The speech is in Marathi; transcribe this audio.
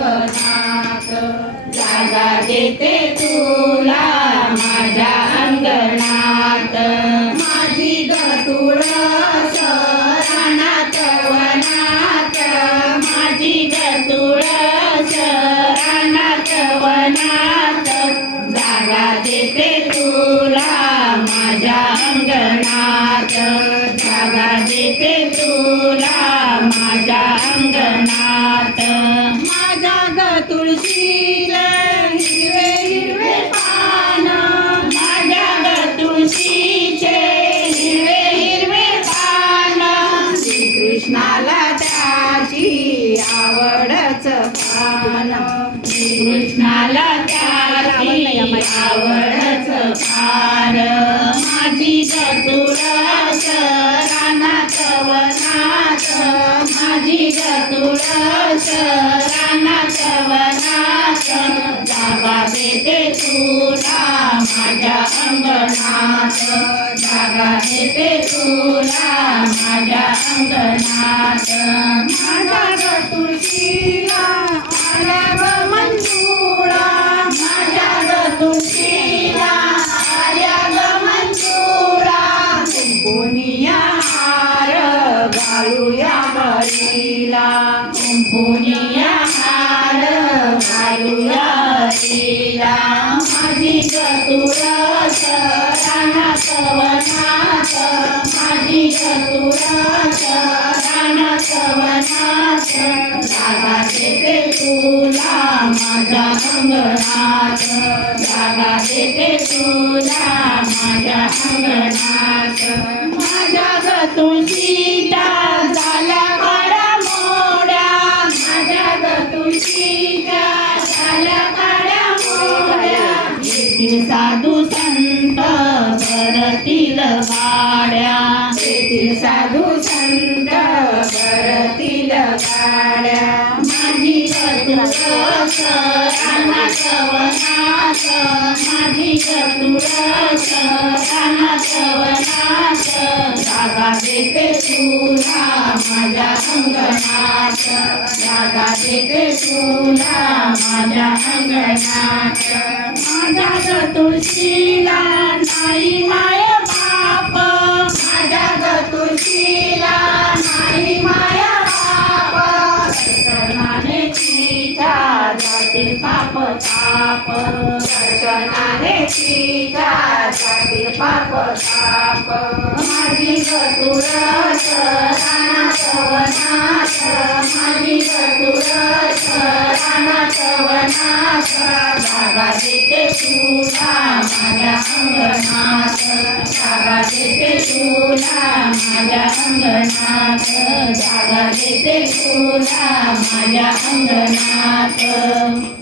अंगणात. जागा देते तुला माझ्या अंगणात. माझी गतुळ तुळस वनात. माझी गतुळ तुळस वनात. जागा देते तुला माझ्या अंगणात. जागा देते तुला माझ्या अंगणात. तुळशीला हिरवे हिरवे पान माझ्या ग तुळशीचे हिरवे हिरवे पान श्रीकृष्णाला त्याची आवडच पान श्रीकृष्णाला त्याची आवडच पान माझी ग तुळस रानात वना माझी ग तुळस रानात वनात जागा देते तुला माझ्या अंगणात जागा देते तुला माझ्या अंगणात माझ्या ग तुळशीला आल्या ग मंजुळा माझ्या ग तुळशीला आल्या ग मंजुळा कुंकुनिया घालूया बळीला कुंकुनिया हार घालूया हरीला माझी ग रानात वनात माझी ग रानात वनात जागा देते तुला माझ्या अंगणात जागा देते तुला माझ्या अंगणात. माझ्या तुळशीला येथील साधू संत करतील गाड्या. येथील साधू संत करतील गाड्या. माझी रानात वनात माझी रानात वनात जागा तुला माझ्या अंगणात. जागा देते तुला माझ्या अंगणात. माझ्या तुळशीला नाही माय बाप. माझ्या ग तुळशीला पाप ताप दर्शनाने तिच्या जातील पाप ताप माझी ग तुळस माझी ग तुळस जागा देते तुला माझ्या अंगणात. जागा देते तुला माझ्या अंगणात. जागा देते तुला माझ्या अंगणात.